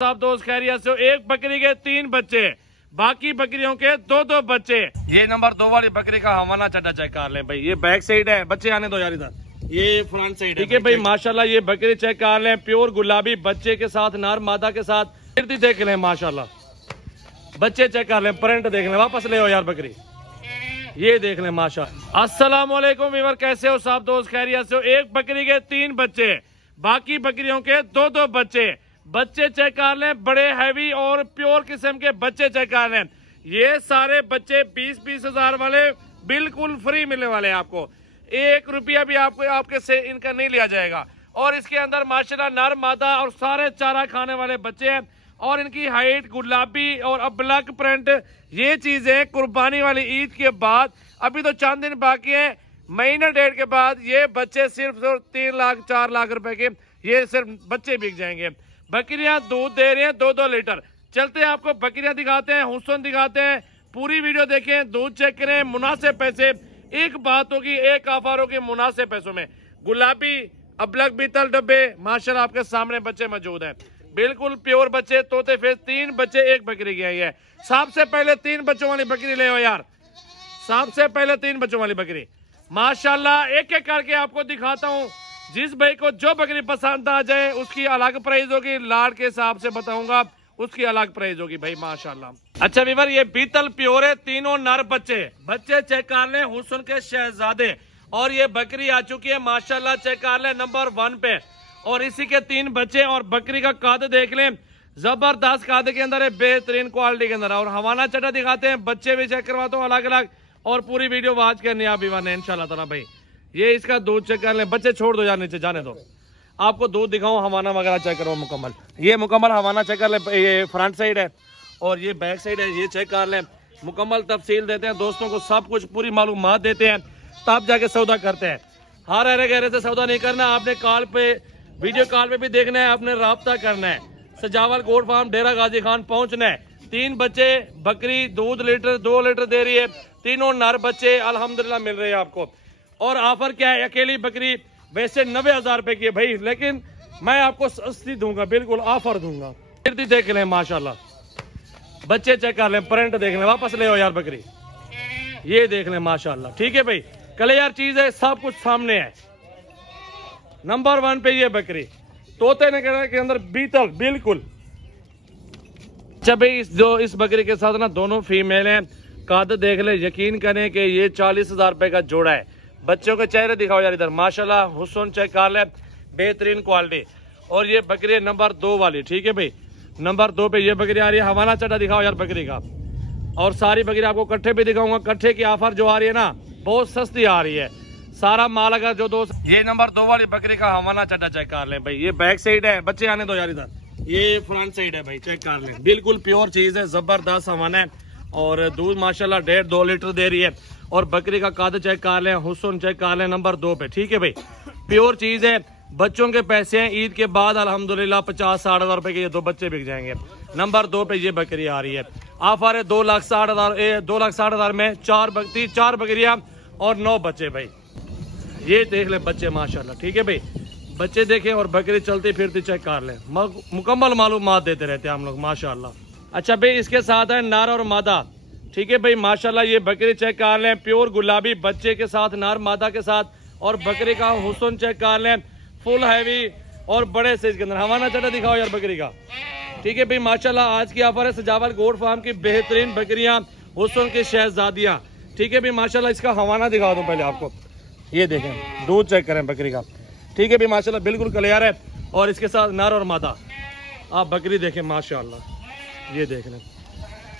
आप दोस्त खैरियत से हो। एक बकरी के 3 बच्चे, बाकी बकरियों के 2-2 बच्चे। ये नंबर 2 वाली बकरी का हवाना चड्डा चेक कर लें भाई। ये बैक साइड है, बच्चे आने दो यार इधर। ये फ्रंट साइड है, ठीक है भाई। माशाल्लाह ये बकरी चेक कर लें, प्योर गुलाबी बच्चे के साथ, नार मादा के साथ। देख लें माशाल्लाह, बच्चे चेक कर लें, प्रिंट देख लें। वापस ले हो यार बकरी, ये देख लें माशाल्लाह। अस्सलाम वालेकुम वीवर, कैसे हो सब दोस्त खैरियत से हो। एक बकरी के 3 बच्चे, बाकी बकरियों के 2-2 बच्चे। बच्चे चेक कर लें, बड़े हैवी और प्योर किस्म के बच्चे चेक कर लें। ये सारे बच्चे 20-20 हजार वाले बिल्कुल फ्री मिलने वाले हैं आपको। 1 रुपया भी आपको आपके से इनका नहीं लिया जाएगा। और इसके अंदर माशाल्लाह नर मादा और सारे चारा खाने वाले बच्चे हैं। और इनकी हाइट गुलाबी और अब्लक प्रिंट, ये चीजें कुर्बानी वाली ईद के बाद, अभी तो चंद दिन बाकी है, महीना डेढ़ के बाद ये बच्चे सिर्फ 3 लाख 4 लाख रुपए के ये सिर्फ बच्चे बिक जाएंगे। बकरियां दूध दे रही हैं 2-2 लीटर। चलते हैं आपको बकरियां दिखाते हैं, हुस्न दिखाते हैं। पूरी वीडियो देखें, दूध चेक करें, मुनासिब पैसे। एक बात होगी, एक ऑफर होगी मुनासिब पैसों में। गुलाबी अबलक बीतल डब्बे माशाल्लाह आपके सामने बच्चे मौजूद हैं, बिल्कुल प्योर बच्चे, तोते फेस। 3 बच्चे एक बकरी की आई है। सबसे पहले 3 बच्चों वाली बकरी ले हो यार, सबसे पहले 3 बच्चों वाली बकरी माशाल्लाह। एक एक करके आपको दिखाता हूँ। जिस भाई को जो बकरी पसंद आ जाए उसकी अलग प्राइस होगी, लाड के हिसाब से बताऊंगा, उसकी अलग प्राइस होगी भाई माशाल्लाह। अच्छा वीवर, ये बीतल प्योर है, तीनों नर बच्चे। बच्चे चेक कर लें, हुस्न के शहजादे। और ये बकरी आ चुकी है माशाल्लाह, चेक कर लें नंबर 1 पे। और इसी के 3 बच्चे। और बकरी का काद देख लें, जबरदस्त काद के अंदर है, बेहतरीन क्वालिटी के अंदर। और हवाना चटा दिखाते हैं, बच्चे भी चेक करवाता हूँ अलग अलग। और पूरी वीडियो वॉच करनी है आप वीवर ने इंशाल्लाह ताला भाई। ये इसका दूध चेक कर लें, बच्चे छोड़ दो यार नीचे, जाने दो। आपको दूध दिखाऊं, हवाना वगैरह चेक करो मुकम्मल। ये मुकम्मल हवाना चेक कर लें, ये फ्रंट साइड है और ये बैक साइड है, ये चेक कर लें। मुकम्मल तफसील देते हैं दोस्तों को, सब कुछ पूरी मालूमात देते हैं, तब जाके सौदा करते हैं। हर अरे गहरे से सौदा नहीं करना, आपने कॉल पे, वीडियो कॉल पे भी देखना है, आपने राब्ता करना है। सजावल गोट फार्म डेरा गाजी खान पहुंचना है। 3 बच्चे, बकरी दूध 2 लीटर दे रही है। तीनों नर बच्चे अल्हम्दुलिल्लाह मिल रहे हैं आपको। और ऑफर क्या है, अकेली बकरी वैसे 90,000 रुपए की है भाई, लेकिन मैं आपको सस्ती दूंगा, बिल्कुल ऑफर दूंगा। देख लें माशाल्लाह, बच्चे चेक कर लें, प्रिंट देख लें। वापस ले हो यार बकरी, ये देख लें माशाल्लाह, ठीक है भाई। कल यार चीज है, सब कुछ सामने है। नंबर 1 पे ये बकरी, तोते ने के अंदर बीतल बिल्कुल। अच्छा भाई, इस बकरी के साथ ना दोनों फीमेल हैं। काद देख ले, यकीन करें कि ये 40,000 रुपए का जोड़ा है। बच्चों के चेहरे दिखाओ यार इधर माशाल्लाह, हुस्न चेक कर ले, बेहतरीन क्वालिटी। और ये बकरी नंबर 2 वाली, ठीक है भाई। नंबर 2 पे ये बकरी आ रही है। हवाना चटा दिखाओ यार बकरी का। और सारी बकरी आपको कट्ठे भी दिखाऊंगा। कट्ठे की ऑफर जो आ रही है ना, बहुत सस्ती आ रही है। सारा माल अगर जो दोस्त, ये नंबर 2 वाली बकरी का हवाना चटा चेक कर लें भाई। ये बैक साइड है, बच्चे आने दो यार इधर। ये फ्रंट साइड है भाई, चेक कर लें, बिल्कुल प्योर चीज है, जबरदस्त हवाना है। और दूध माशाल्लाह 1.5-2 लीटर दे रही है। और बकरी का काद चेक कर लें, हुस्न चेक कर लें, नंबर 2 पे, ठीक है भाई। प्योर चीज है, बच्चों के पैसे हैं। ईद के बाद अल्हम्दुलिल्लाह 50-60 हजार रुपए के ये 2 बच्चे बिक जाएंगे। नंबर 2 पे ये बकरी आ रही है। ऑफर है 2,60,000 में 4 बकरियां और 9 बच्चे भाई। ये देख ले बच्चे माशाल्लाह, ठीक है भाई। बच्चे देखें और बकरी चलती फिरती चेक कर लें, मुकम्मल मालूमात देते रहते हैं हम लोग माशाल्लाह। अच्छा भाई, इसके साथ है नर और मादा, ठीक है भाई माशाल्लाह। ये बकरी चेक कर लें, प्योर गुलाबी बच्चे के साथ, नर मादा के साथ। और बकरी का हुस्न चेक कर लें, फुल हैवी और बड़े साइज के अंदर। हवाना चटा दिखाओ यार बकरी का, ठीक है भाई माशाल्लाह। आज की ऑफर है सजावल गोट फार्म की बेहतरीन बकरियां, हुस्न की शहजादियां, ठीक है भाई माशाल्लाह। इसका हवाना दिखा दूं पहले आपको, ये देखें, दूध चेक करें बकरी का, ठीक है भाई माशाल्लाह, बिल्कुल क्लियर है। और इसके साथ नर और मादा, आप बकरी देखें माशाल्लाह, ये देख लें।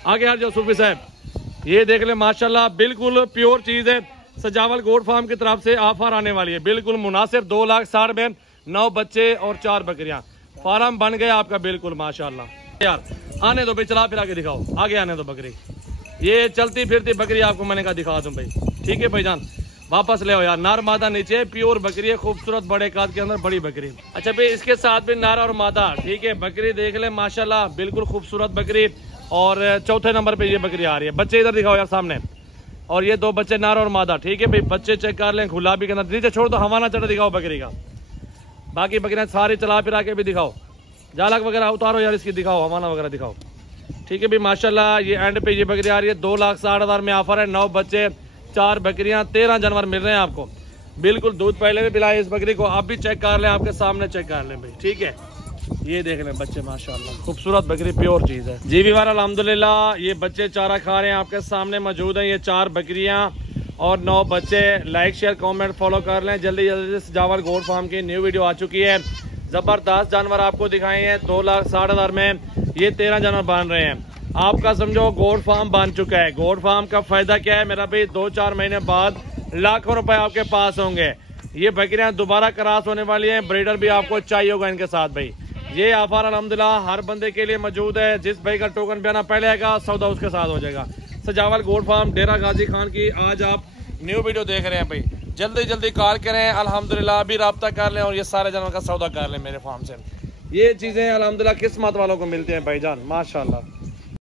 आगे यार जो सूफी साहब, ये देख लें माशाल्लाह, बिल्कुल प्योर चीज है। सजावल गोट फार्म की तरफ से ऑफर आने वाली है, बिल्कुल मुनासिब। 2,60,000 में 9 बच्चे और 4 बकरियां। फार्म बन गया आपका बिल्कुल माशाल्लाह। यार आने दो भाई, चला फिर आगे दिखाओ, आगे आने दो बकरी। ये चलती फिरती बकरी आपको मैंने कहा दिखा दूं भाई, ठीक है भाईजान। वापस ले आओ यार, नार मादा नीचे, प्योर बकरी है, खूबसूरत बड़े काद के अंदर बड़ी बकरी। अच्छा भाई, इसके साथ भी नार और मादा, ठीक है। बकरी देख ले माशाल्लाह, बिल्कुल खूबसूरत बकरी। और 4थे नंबर पे ये बकरी आ रही है। बच्चे इधर दिखाओ यार सामने। और ये 2 बच्चे नार और मादा, ठीक है भाई। बच्चे चेक कर लें, गुलाबी के अंदर। नीचे छोड़ दो, हवाना चटा दिखाओ बकरी का। बाकी बकरियां सारी चला फिरा के भी दिखाओ। जालक वगैरह उतारो यार, इसकी दिखाओ, हवाना वगैरह दिखाओ। ठीक है भाई माशाल्लाह, ये एंड पे ये बकरी आ रही है 2,60,000 में ऑफर है। 9 बच्चे 4 बकरियां 13 जानवर मिल रहे हैं आपको। बिल्कुल दूध पहले भी पिलाए इस बकरी को, आप भी चेक कर लें, आपके सामने चेक कर लें भाई। ठीक है, ये देख लें बच्चे माशाल्लाह, खूबसूरत बकरी, प्योर चीज है जी। भी अल्हम्दुलिल्लाह ये बच्चे चारा खा रहे हैं, आपके सामने मौजूद है ये 4 बकरियां और 9 बच्चे। लाइक शेयर कमेंट फॉलो कर लें। जल्दी जल्दी सजावल गोट फार्म की न्यू वीडियो आ चुकी है, जबरदस्त जानवर आपको दिखाए हैं। 2,60,000 में ये 13 जानवर बन रहे हैं। आपका समझो गोट फार्म बन चुका है। गोट फार्म का फायदा क्या है मेरा भाई, 2-4 महीने बाद लाखों रुपए आपके पास होंगे। ये बकरियां दोबारा क्रॉस होने वाली हैं, ब्रीडर भी आपको चाहिए होगा इनके साथ भाई। ये ऑफर अल्हम्दुलिल्लाह हर बंदे के लिए मौजूद है। जिस भाई का टोकन पे आना पहले आएगा, सौदा उसके साथ हो जाएगा। सजावल गोट फार्म डेरा गाजी खान की आज आप न्यू वीडियो देख रहे हैं भाई। जल्दी जल्दी कॉल करें, अल्हम्दुलिल्लाह अभी रब्ता कर लें और ये सारे जानवर का सौदा कर लें मेरे फार्म से। ये चीजें अल्हम्दुलिल्लाह किस्मत वालों को मिलती हैं भाईजान माशाल्लाह।